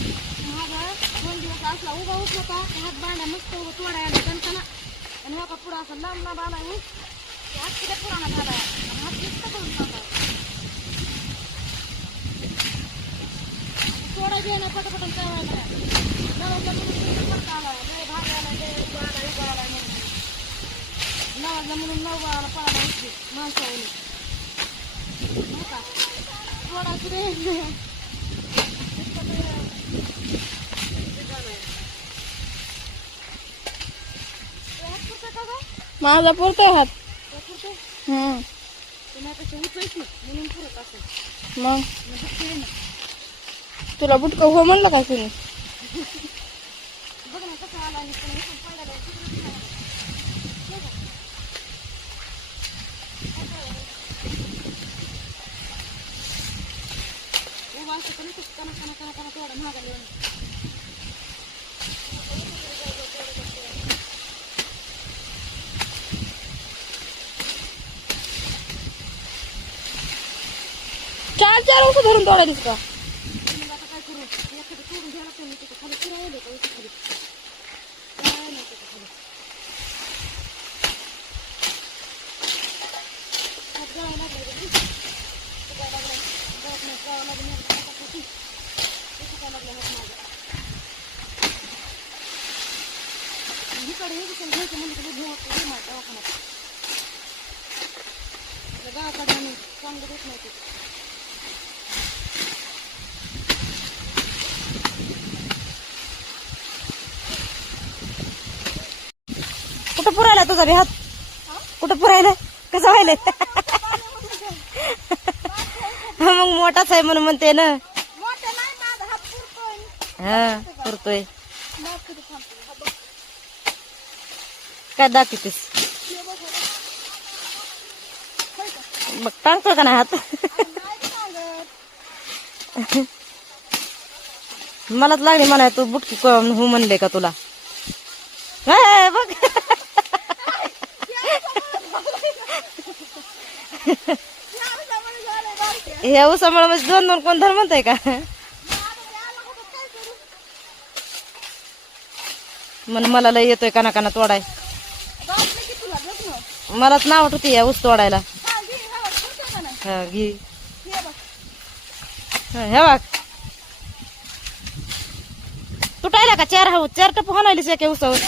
माझा 2 दिवस असला उभा ऊस होता हात बांधा मस्त तोडायला कणकणा आणि हा पुढं असं लांब लांब आला ऊस हात किती पुराणा झाला आणि हात किती करून टाका तोडायचे ना पटपटून चावायला नवाजला म्हणून परत आला लय भारी आला लय उभा आला म्हणून नवाजला म्हणून नवा पाला उठली माणसावली हो का तोडायची रे माझा पुरतोय हात. मग तुला बुटका हो म्हणलं काय तुम्ही चार वर्ष धरून तोडायलीस का कुठं पुरायला तुझा बी हात कुठं पुरायला कसं व्हायला मग मोठाच आहे म्हणून म्हणते ना हा पुरतोय काय दाखवतेस मग टांगतो का नाही हात मलाच लागली म्हणा तू बुटकी हो म्हणले का तुला बघ हे उसामुळे म्हणजे 2-2 कोण धर म्हणताय का म्हण मला लय येतोय काना काना तोडाय मलाच नाव होती या ऊस तोडायला हा घे हे बघ तुटायला का 4 टप्पू हाणायलीस एका उसावर